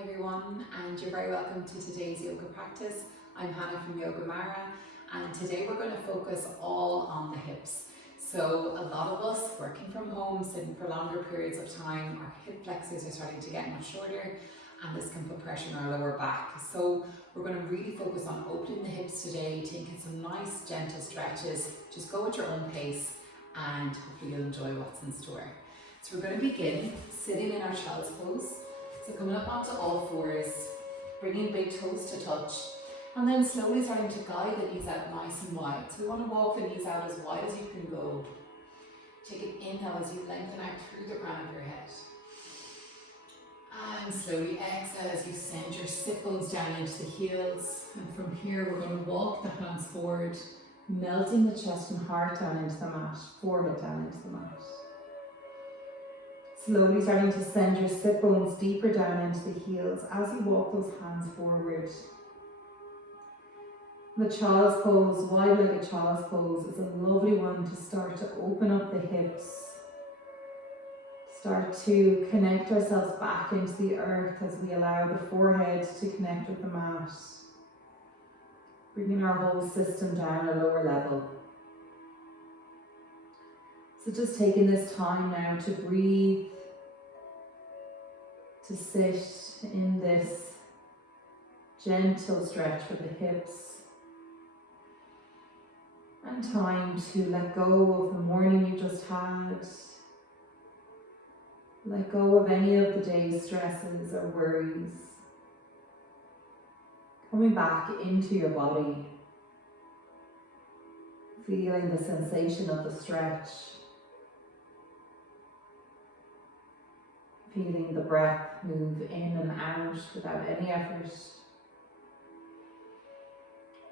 everyone, and you're very welcome to today's yoga practice. I'm Hannah from Yoga Mara, and today we're going to focus all on the hips. So a lot of us working from home, sitting for longer periods of time, our hip flexors are starting to get much shorter, and this can put pressure on our lower back. So we're going to really focus on opening the hips today, taking some nice gentle stretches. Just go at your own pace, and hopefully you'll enjoy what's in store. So we're going to begin sitting in our child's pose. So coming up onto all fours, bringing big toes to touch, and then slowly starting to guide the knees out nice and wide. So we want to walk the knees out as wide as you can go. Take an inhale as you lengthen out through the crown of your head. And slowly exhale as you send your sit bones down into the heels. And from here we're going to walk the hands forward, melting the chest and heart down into the mat, forehead down into the mat. Slowly starting to send your sit bones deeper down into the heels as you walk those hands forward. The child's pose, wide-legged child's pose, is a lovely one to start to open up the hips. Start to connect ourselves back into the earth as we allow the forehead to connect with the mat. Bringing our whole system down a lower level. So just taking this time now to breathe, to sit in this gentle stretch for the hips, and time to let go of the morning you just had, let go of any of the day's stresses or worries, coming back into your body, feeling the sensation of the stretch, feeling the breath move in and out without any effort.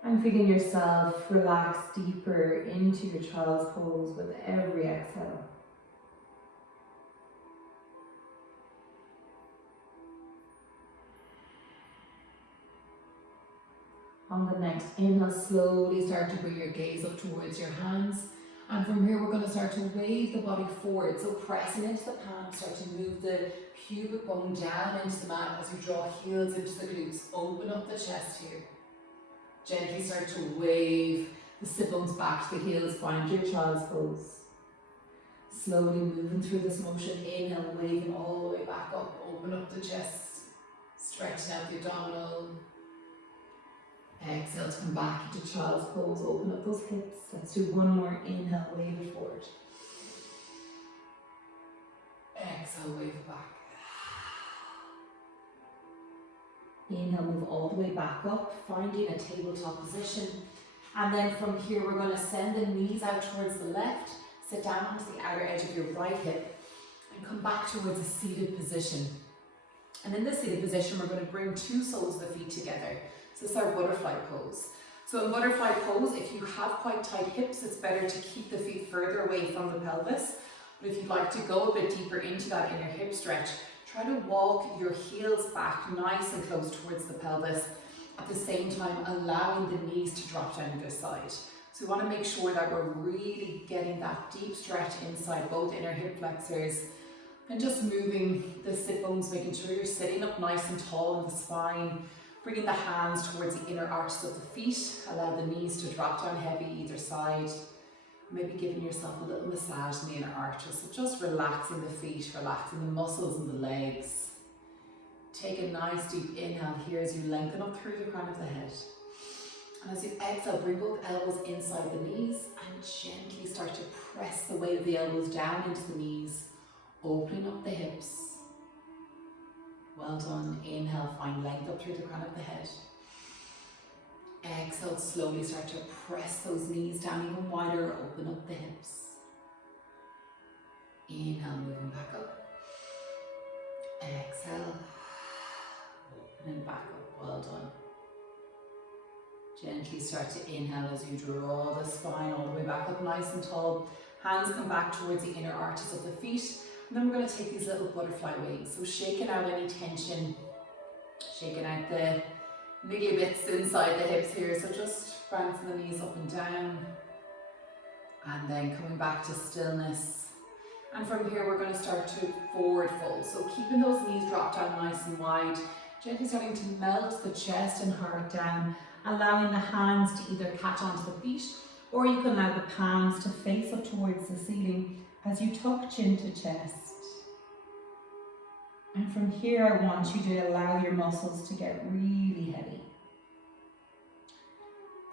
And feeling yourself relax deeper into your child's pose with every exhale. On the next inhale, slowly start to bring your gaze up towards your hands. And from here, we're going to start to wave the body forward. So pressing into the palms, start to move the pubic bone down into the mat as you draw heels into the glutes. Open up the chest here. Gently start to wave the sit bones back to the heels. Find your child's pose. Slowly moving through this motion. Inhale, waving all the way back up. Open up the chest. Stretching out the abdominal. Exhale to come back into child's pose. Open up those hips. Let's do one more. Inhale, wave it forward. Exhale, wave it back. Inhale, move all the way back up, finding a tabletop position. And then from here, we're going to send the knees out towards the left, sit down onto the outer edge of your right hip, and come back towards a seated position. And in this seated position, we're going to bring two soles of the feet together. So this is our butterfly pose. So in butterfly pose, if you have quite tight hips, it's better to keep the feet further away from the pelvis. But if you'd like to go a bit deeper into that inner hip stretch, try to walk your heels back nice and close towards the pelvis, at the same time allowing the knees to drop down either side. So we want to make sure that we're really getting that deep stretch inside both inner hip flexors, and just moving the sit bones, making sure you're sitting up nice and tall in the spine, bringing the hands towards the inner arches of the feet, allow the knees to drop down heavy either side. Maybe giving yourself a little massage in the inner arches. So just relaxing the feet, relaxing the muscles in the legs. Take a nice deep inhale here as you lengthen up through the crown of the head. And as you exhale, bring both elbows inside the knees and gently start to press the weight of the elbows down into the knees, opening up the hips. Well done. Inhale, find length up through the crown of the head. Exhale, slowly start to press those knees down even wider, open up the hips. Inhale, moving back up. Exhale, opening back up, well done. Gently start to inhale as you draw the spine all the way back up nice and tall. Hands come back towards the inner arches of the feet. And then we're going to take these little butterfly wings. So shaking out any tension, shaking out the niggly bits inside the hips here. So just bouncing the knees up and down. And then coming back to stillness. And from here we're going to start to forward fold. So keeping those knees dropped down nice and wide. Gently starting to melt the chest and heart down, allowing the hands to either catch onto the feet, or you can allow the palms to face up towards the ceiling as you tuck chin to chest. And from here, I want you to allow your muscles to get really heavy.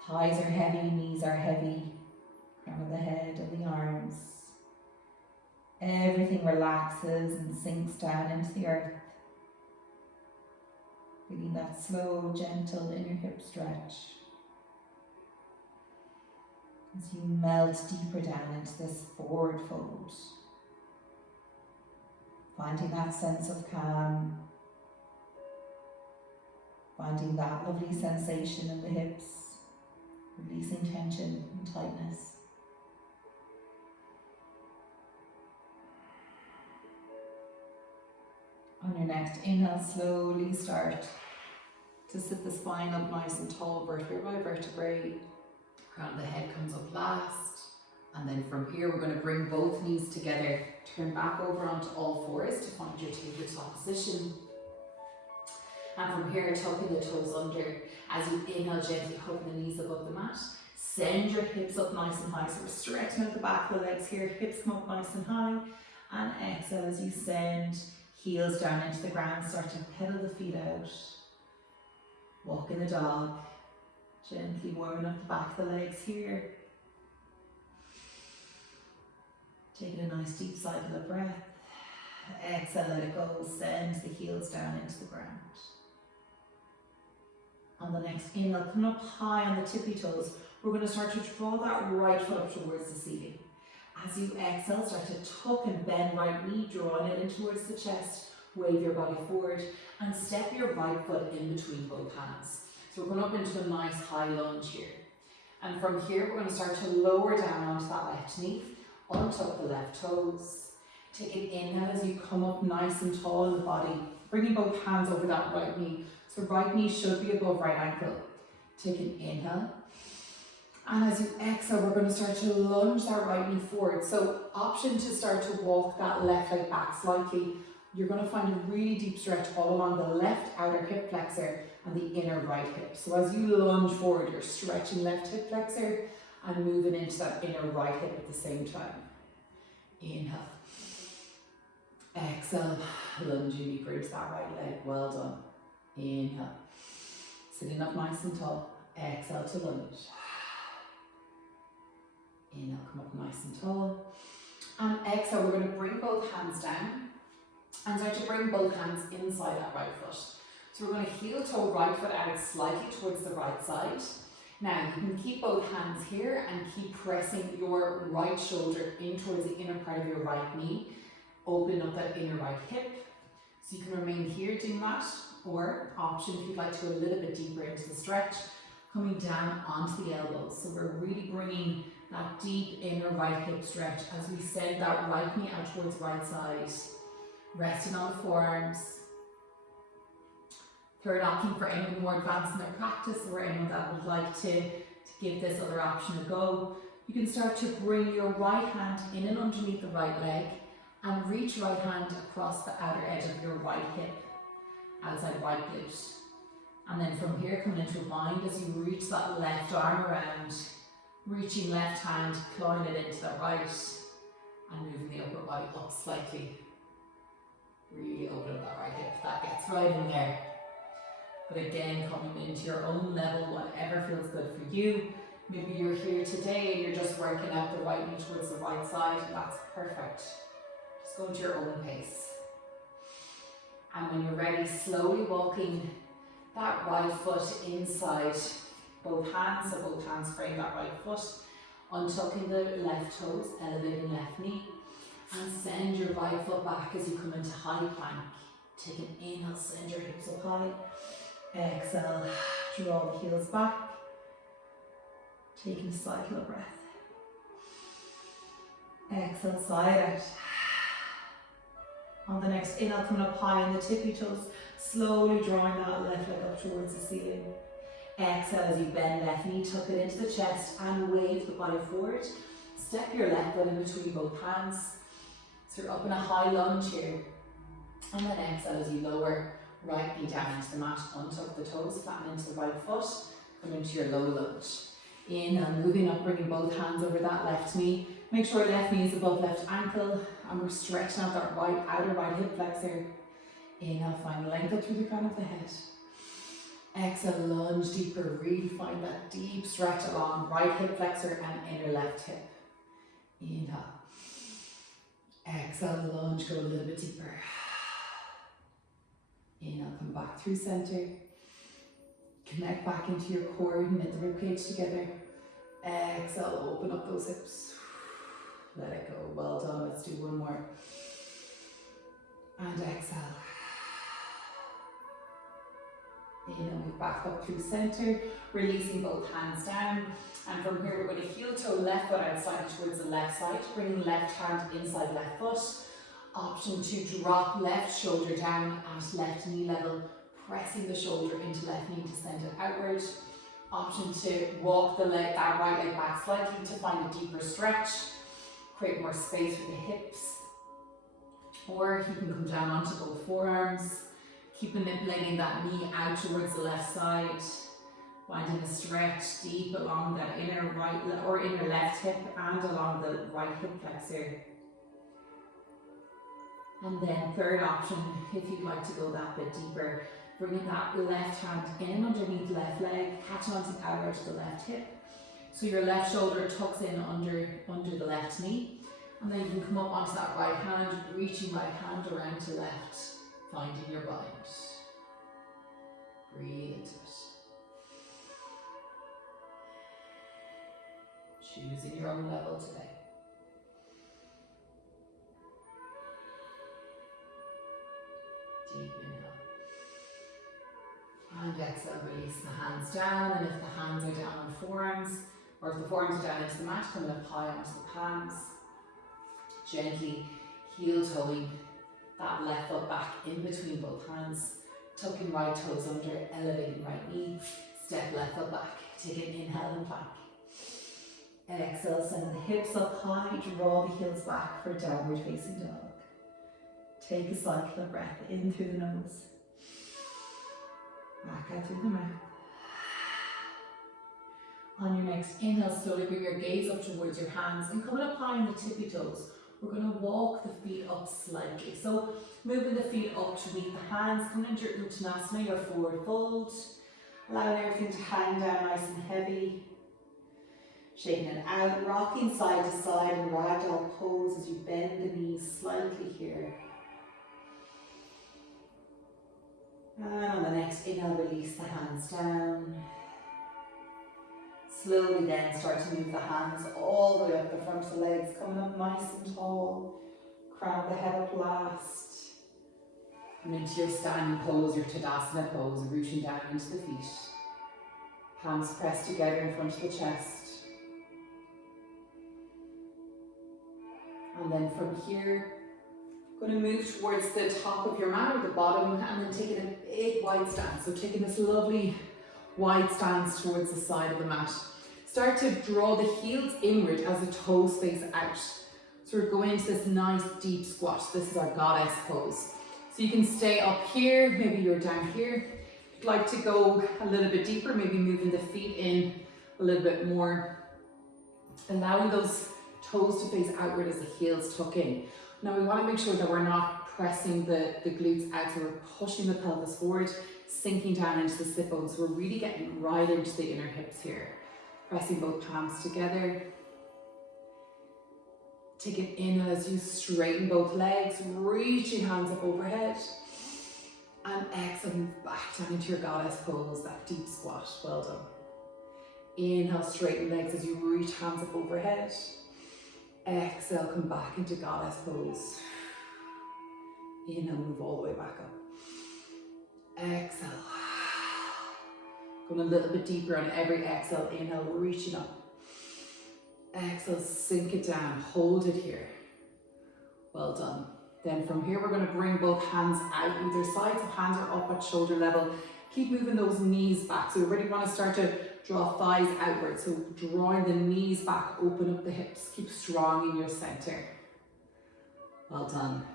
Thighs are heavy, knees are heavy, crown of the head and the arms. Everything relaxes and sinks down into the earth. Feeling that slow, gentle inner hip stretch. As you melt deeper down into this forward fold. Finding that sense of calm. Finding that lovely sensation in the hips. Releasing tension and tightness. On your next inhale, slowly start to sit the spine up nice and tall, vertebrae by vertebrae. Crown of the head comes up last. And then from here, we're going to bring both knees together. Turn back over onto all fours to find your tabletop position. And from here, tucking the toes under. As you inhale, gently hug the knees above the mat. Send your hips up nice and high. So we're stretching out the back of the legs here. Hips come up nice and high. And exhale as you send heels down into the ground. Start to pedal the feet out. Walk in the dog. Gently warming up the back of the legs here. Taking a nice deep cycle of breath. Exhale, let it go. Send the heels down into the ground. On the next inhale, come up high on the tippy toes. We're going to start to draw that right foot up towards the ceiling. As you exhale, start to tuck and bend right knee, drawing it in towards the chest. Wave your body forward and step your right foot in between both hands. So we're going up into a nice high lunge here. And from here, we're going to start to lower down onto that left knee, untuck the left toes. Take an inhale as you come up nice and tall in the body, bringing both hands over that right knee. So right knee should be above right ankle. Take an inhale. And as you exhale, we're going to start to lunge that right knee forward. So option to start to walk that left leg back slightly. You're going to find a really deep stretch all along the left outer hip flexor and the inner right hip. So as you lunge forward, you're stretching left hip flexor and moving into that inner right hip at the same time. Inhale. Exhale, lunging deeper into that right leg. Well done. Inhale. Sitting up nice and tall. Exhale to lunge. Inhale, come up nice and tall. And exhale, we're going to bring both hands down and start to bring both hands inside that right foot. So we're going to heel toe right foot out slightly towards the right side. Now you can keep both hands here and keep pressing your right shoulder in towards the inner part of your right knee. Open up that inner right hip. So you can remain here doing that, or option if you'd like to go a little bit deeper into the stretch, coming down onto the elbows. So we're really bringing that deep inner right hip stretch as we send that right knee out towards the right side. Resting on the forearms. Third option for anyone more advanced in their practice or anyone that would like to give this other option a go, you can start to bring your right hand in and underneath the right leg and reach right hand across the outer edge of your right hip, outside right glute. And then from here, come into a bind as you reach that left arm around, reaching left hand, clawing it into the right, and moving the upper body up slightly. Really open up that right hip, that gets right in there. But again, coming into your own level, whatever feels good for you. Maybe you're here today and you're just working out the right knee towards the right side. That's perfect. Just go into your own pace. And when you're ready, slowly walking that right foot inside both hands, so both hands frame that right foot, untucking the left toes, elevating left knee, and send your right foot back as you come into high plank. Take an inhale, send your hips up high. Exhale, draw the heels back. Taking a cycle of breath. Exhale, side out. On the next inhale, coming up high on the tippy toes, slowly drawing that left leg up towards the ceiling. Exhale as you bend left knee, tuck it into the chest and wave the body forward. Step your left foot in between both hands. So you're up in a high lunge here. And then exhale as you lower right knee gently down into the mat, untuck the toes, flatten into the right foot, come into your low lunge. Inhale, moving up, bringing both hands over that left knee. Make sure left knee is above left ankle, and we're stretching out that right outer right hip flexor. Inhale, find length up through the crown of the head. Exhale, lunge deeper, really find that deep stretch along right hip flexor and inner left hip. Inhale. Exhale, lunge, go a little bit deeper. Inhale, come back through center. Connect back into your core, knit the ribcage together. Exhale, open up those hips. Let it go, well done, let's do one more. And exhale. Inhale, move back up through center, releasing both hands down. And from here, we're going to heel toe left foot outside towards the left side, bringing left hand inside left foot. Option to drop left shoulder down at left knee level, pressing the shoulder into left knee to send it outward. Option to walk the leg, that right leg back slightly to find a deeper stretch, create more space for the hips. Or you can come down onto both forearms, keeping it letting that knee out towards the left side, finding a stretch deep along that inner right or inner left hip and along the right hip flexor. And then third option, if you'd like to go that bit deeper, bringing that left hand in underneath the left leg, catching onto the outer edge of the left hip. So your left shoulder tucks in under the left knee. And then you can come up onto that right hand, reaching right hand around to left, finding your bind. Breathe into it. Choosing your own level today. Deep inhale. And exhale, release the hands down. And if the hands are down on forearms, or if the forearms are down into the mat, come up high onto the palms. Gently heel toeing that left foot back in between both hands. Tucking right toes under, elevating right knee. Step left foot back. Take an inhale and plank. Exhale, send the hips up high, draw the heels back for downward facing dog. Take a cycle of breath in through the nose, back out through the mouth. On your next inhale, slowly bring your gaze up towards your hands and coming up high on the tippy toes. We're going to walk the feet up slightly. So moving the feet up to meet the hands, coming into your Uttanasana, your forward fold. Allowing everything to hang down nice and heavy. Shaking it out, rocking side to side in ragdoll pose as you bend the knees slightly here. And on the next inhale, release the hands down. Slowly then start to move the hands all the way up the front of the legs, coming up nice and tall. Crown the head up last. Come into your standing pose, your Tadasana pose, rooting down into the feet. Palms pressed together in front of the chest. And then from here, going to move towards the top of your mat or the bottom, and then taking a big wide stance. So taking this lovely wide stance towards the side of the mat. Start to draw the heels inward as the toes face out. So we're going into this nice deep squat. This is our goddess pose. So you can stay up here, maybe you're down here. If you'd like to go a little bit deeper, maybe moving the feet in a little bit more. Allowing those toes to face outward as the heels tuck in. Now we want to make sure that we're not pressing the glutes out, so we're pushing the pelvis forward, sinking down into the sit bones. So we're really getting right into the inner hips here. Pressing both palms together. Take an inhale as you straighten both legs, reaching hands up overhead. And exhale, move back down into your goddess pose, that deep squat. Well done. Inhale, straighten legs as you reach hands up overhead. Exhale, come back into goddess pose. Inhale, move all the way back up. Exhale. Going a little bit deeper on every exhale. Inhale, reaching up. Exhale, sink it down. Hold it here. Well done. Then from here, we're going to bring both hands out either side. So hands are up at shoulder level. Keep moving those knees back. So we really want to start to draw thighs outward. So drawing the knees back, open up the hips. Keep strong in your center. Well done.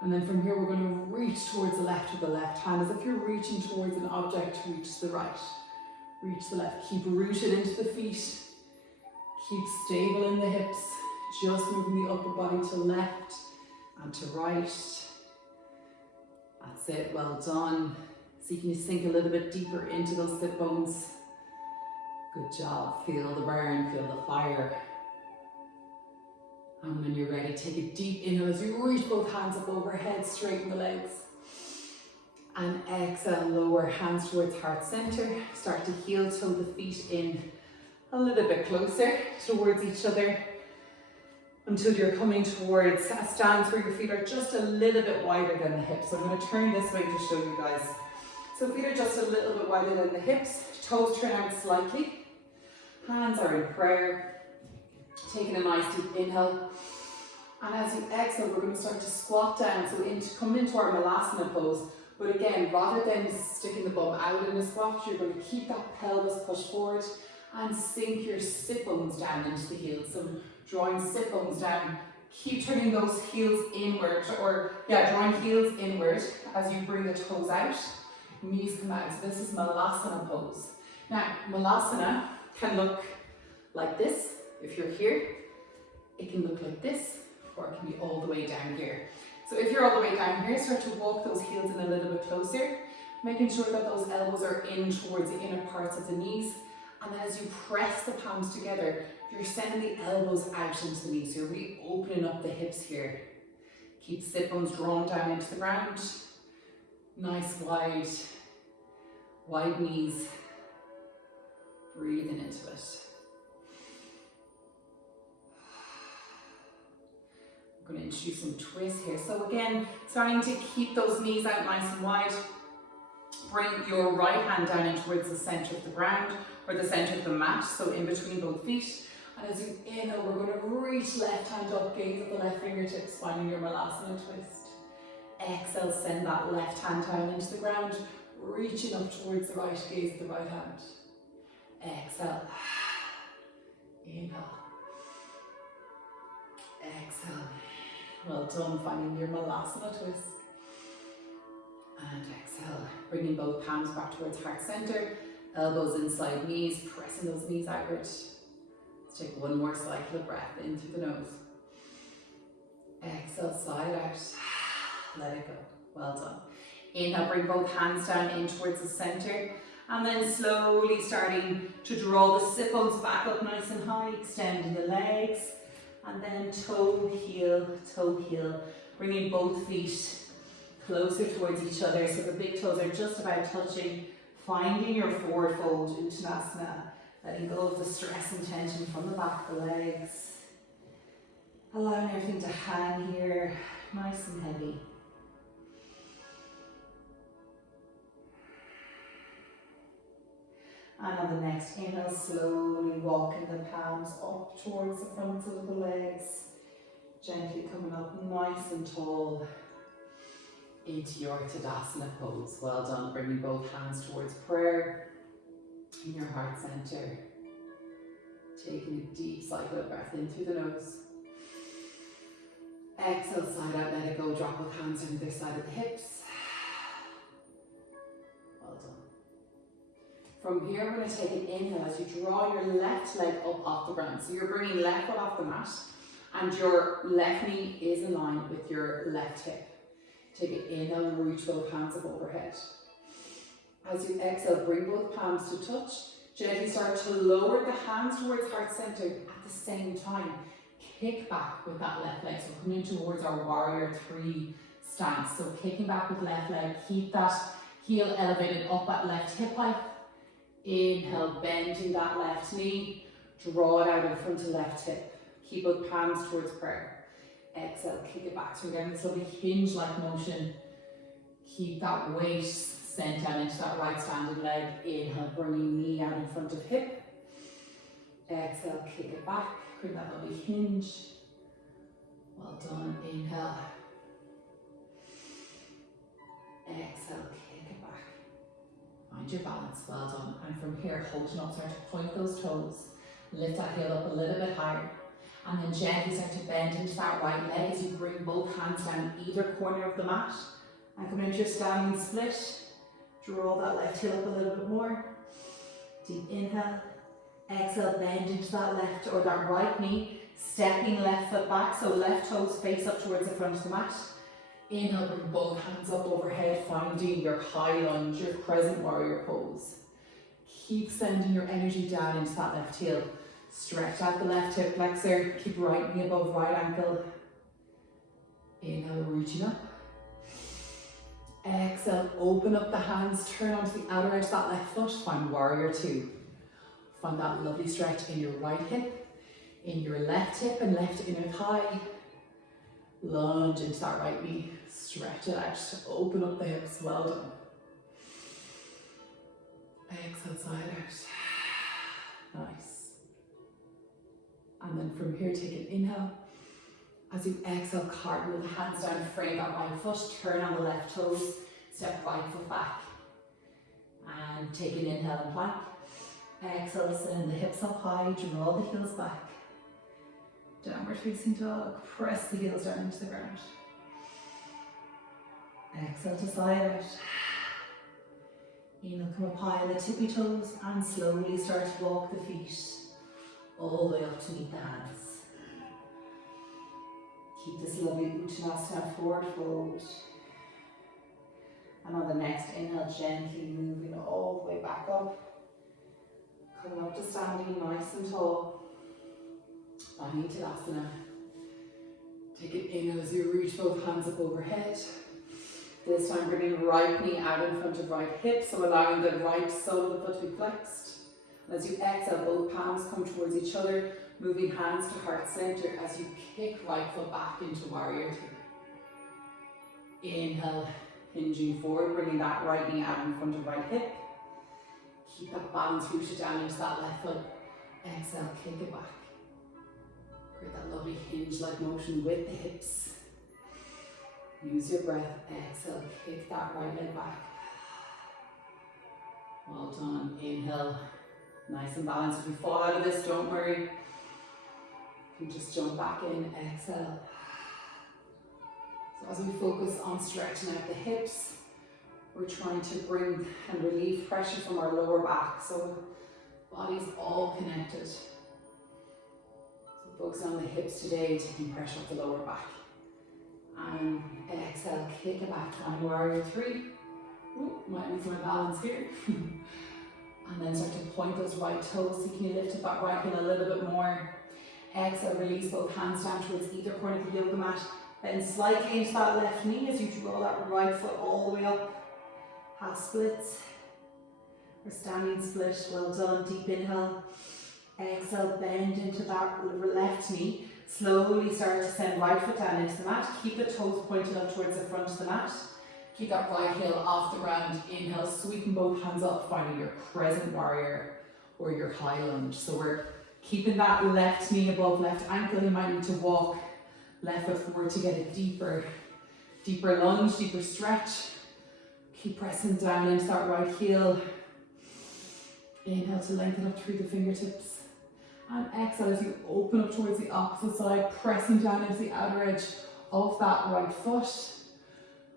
And then from here, we're going to reach towards the left left with the left hand, as if you're reaching towards an object. Reach to the right, reach to the left. Keep rooted into the feet. Keep stable in the hips. Just moving the upper body to left and to right. That's it, well done. So you can sink a little bit deeper into those sit bones. Good job. Feel the burn, feel the fire. And when you're ready, take a deep inhale as you reach both hands up overhead, straighten the legs. And exhale, lower hands towards heart center. Start to heel toe the feet in a little bit closer towards each other until you're coming towards a stance where your feet are just a little bit wider than the hips. So I'm going to turn this way to show you guys. So feet are just a little bit wider than the hips. Toes turn out slightly. Hands are in prayer. Taking a nice deep inhale. And as you exhale, we're going to start to squat down. So come into our Malasana pose. But again, rather than sticking the bum out in a squat, you're going to keep that pelvis pushed forward and sink your sit bones down into the heels. So drawing sit bones down, keep turning those heels inward, drawing heels inward as you bring the toes out, knees come out. So this is Malasana pose. Now, Malasana can look like this. If you're here, it can look like this, or it can be all the way down here. So if you're all the way down here, start to walk those heels in a little bit closer, making sure that those elbows are in towards the inner parts of the knees. And then as you press the palms together, you're sending the elbows out into the knees. You're really opening up the hips here. Keep sit bones drawn down into the ground. Nice wide knees. Breathing into it. I'm going to introduce some twists here. So again, starting to keep those knees out nice and wide. Bring your right hand down in towards the center of the ground or the center of the mat, so in between both feet. And as you inhale, we're going to reach left hand up, gaze at the left fingertips, finding your Malasana twist. Exhale, send that left hand down into the ground, reaching up towards the right, gaze at the right hand. Exhale. Inhale. Exhale. Well done, finding your Malasana twist. And exhale, bringing both palms back towards heart center, elbows inside knees, pressing those knees outward. Let's take one more cycle of breath in through the nose. Exhale, side out. Let it go. Well done. Inhale, bring both hands down in towards the center, and then slowly starting to draw the sit bones back up nice and high, extending the legs, and then toe, heel, bringing both feet closer towards each other, so the big toes are just about touching, finding your forward fold, Uttanasana, letting go of the stress and tension from the back of the legs, allowing everything to hang here, nice and heavy. And on the next inhale, slowly walking the palms up towards the fronts of the legs, gently coming up nice and tall into your Tadasana pose. Well done, bringing both hands towards prayer in your heart center. Taking a deep cycle of breath in through the nose. Exhale, side out, let it go, drop both hands on either side of the hips. Well done. From here, we're going to take an inhale as you draw your left leg up off the ground. So you're bringing left foot off the mat, and your left knee is aligned with your left hip. Take an inhale and reach both hands up overhead. As you exhale, bring both palms to touch. Gently start to lower the hands towards heart center at the same time. Kick back with that left leg. So coming towards our warrior 3 stance. So kicking back with left leg. Keep that heel elevated up at left hip height. Inhale, bending that left knee. Draw it out in front of left hip. Keep both palms towards prayer. Exhale, kick it back. So again, this lovely hinge-like motion. Keep that weight sent down into that right standing leg. Inhale, bringing knee out in front of hip. Exhale, kick it back. Create that lovely hinge. Well done. Inhale. Exhale, kick it back. Find your balance. Well done. And from here, holding up, start to point those toes. Lift that heel up a little bit higher. And then gently start to bend into that right leg as you bring both hands down either corner of the mat And come into your standing split. Draw that left heel up a little bit more. Deep inhale. Exhale, bend into that left or that right knee. Stepping left foot back, so left toes face up towards the front of the mat. Inhale, bring both hands up overhead, finding your high lunge, your crescent warrior pose. Keep sending your energy down into that left heel. Stretch out the left hip flexor. Keep right knee above right ankle. Inhale, reaching up. Exhale, open up the hands, turn onto the outer edge of that left foot. Find warrior two. Find that lovely stretch in your right hip, in your left hip and left inner thigh. Lunge into that right knee. Stretch it out to open up the hips. Well done. Exhale, side out. Nice. And then from here, take an inhale. As you exhale, cartwheel the hands down, frame that right foot, turn on the left toes, step right foot back. And take an inhale and plank. Exhale, send the hips up high, draw the heels back. Downward facing dog, press the heels down into the ground. Exhale to side out. Inhale, come up high on the tippy toes and slowly start to walk the feet all the way up to meet the hands. Keep this lovely Uttanasana forward fold. And on the next inhale, gently moving all the way back up. Coming up to standing nice and tall. Untitled. Take an inhale as you reach both hands up overhead. This time bringing right knee out in front of right hip, so allowing the right sole of the foot to be flexed. And as you exhale, both palms come towards each other, moving hands to heart center as you kick right foot back into warrior two. Inhale, hinging forward, bringing that right knee out in front of right hip. Keep that balance rooted down into that left foot. Exhale, kick it back. Create that lovely hinge-like motion with the hips. Use your breath. Exhale, kick that right leg back. Well done. Inhale. Nice and balanced. If you fall out of this, don't worry. You can just jump back in. Exhale. So as we focus on stretching out the hips, we're trying to bring and relieve pressure from our lower back. So body's all connected. So focus on the hips today, taking pressure off the lower back. And exhale, kick it back, find warrior three. Ooh, might lose my balance here. And then start to point those right toes, so you can lift up that right heel a little bit more. Exhale, release both hands down towards either corner of the yoga mat. Then slightly into that left knee as you draw that right foot all the way up. Half splits. Or standing split, well done. Deep inhale. Exhale, bend into that left knee. Slowly start to send right foot down into the mat. Keep the toes pointed up towards the front of the mat. Keep that right heel off the ground. Inhale, sweeping both hands up, finding your crescent warrior or your high lunge. So we're keeping that left knee above left ankle. You might need to walk left foot forward to get a deeper lunge, deeper stretch. Keep pressing down into that right heel. Inhale to lengthen up through the fingertips. And exhale as you open up towards the opposite side, pressing down into the outer edge of that right foot.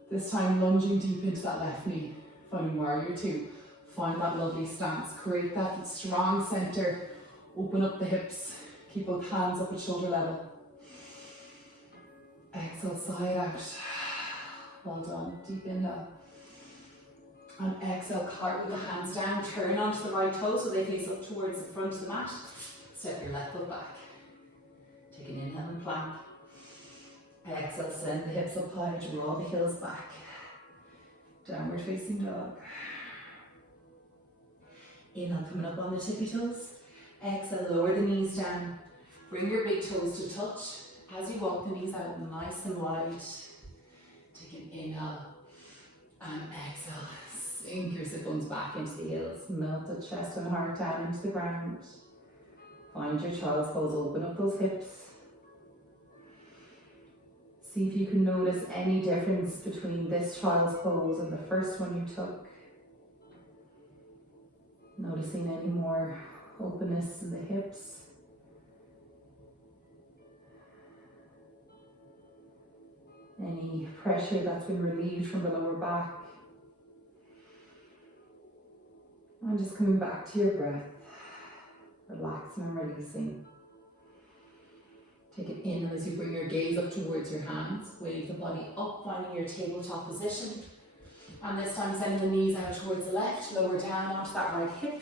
This time lunging deep into that left knee. Finding warrior two. Find that lovely stance. Create that strong center. Open up the hips. Keep both hands up at shoulder level. Exhale, side out. Well done. Deep inhale. And exhale, cartwheel the hands down. Turn onto the right toes so they face up towards the front of the mat. Step your left foot back. Take an inhale and plank. Exhale, send the hips up high, draw the heels back. Downward facing dog. Inhale, coming up on the tippy toes. Exhale, lower the knees down. Bring your big toes to touch. As you walk the knees out nice and wide. Take an inhale and exhale. Sink your sit bones back into the heels. Melt the chest and heart down into the ground. Find your child's pose, open up those hips. See if you can notice any difference between this child's pose and the first one you took. Noticing any more openness in the hips. Any pressure that's been relieved from the lower back. And just coming back to your breath, relaxing and releasing. Take it in as you bring your gaze up towards your hands. Wave the body up, finding your tabletop position. And this time send the knees out towards the left, lower down onto that right hip.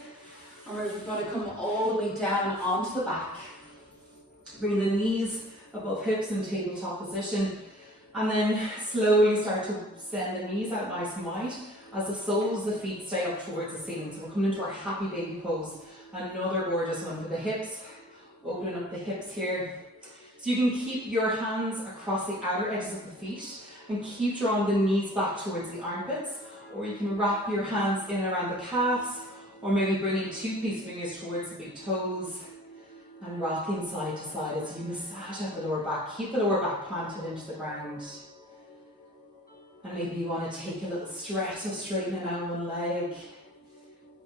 And we're going to come all the way down onto the back. Bring the knees above hips in tabletop position. And then slowly start to send the knees out nice and wide as the soles of the feet stay up towards the ceiling. So we're coming into our happy baby pose. Another gorgeous one for the hips. Opening up the hips here. So you can keep your hands across the outer edges of the feet and keep drawing the knees back towards the armpits, or you can wrap your hands in around the calves, or maybe bringing 2 peace fingers towards the big toes and rocking side to side as you massage out the lower back. Keep the lower back planted into the ground. And maybe you want to take a little stretch, so straightening out one leg,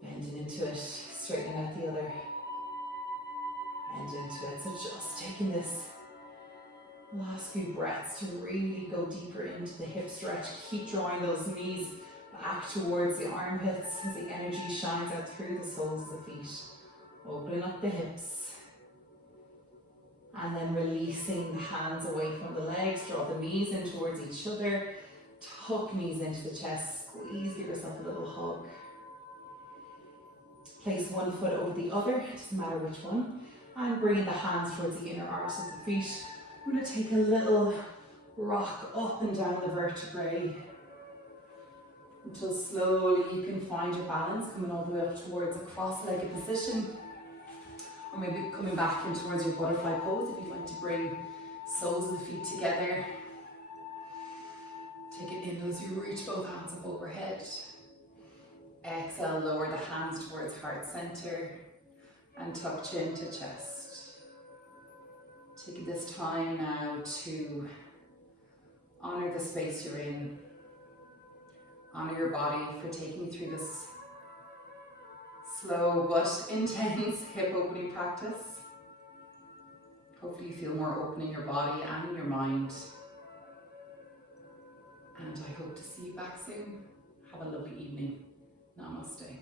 bending into it, straightening out the other, bend into it. So just taking this last few breaths to really go deeper into the hip stretch. Keep drawing those knees back towards the armpits as the energy shines out through the soles of the feet. Opening up the hips. And then releasing the hands away from the legs. Draw the knees in towards each other. Tuck knees into the chest. Squeeze, give yourself a little hug. Place one foot over the other, it doesn't matter which one. And bring the hands towards the inner arches of the feet. I'm going to take a little rock up and down the vertebrae until slowly you can find your balance, coming all the way up towards a cross-legged position, or maybe coming back in towards your butterfly pose if you'd like to bring soles of the feet together. Take it in as you reach both hands up overhead. Exhale, lower the hands towards heart center and tuck chin to chest. Taking this time now to honor the space you're in. Honor your body for taking you through this slow but intense hip opening practice. Hopefully you feel more open in your body and in your mind. And I hope to see you back soon. Have a lovely evening. Namaste.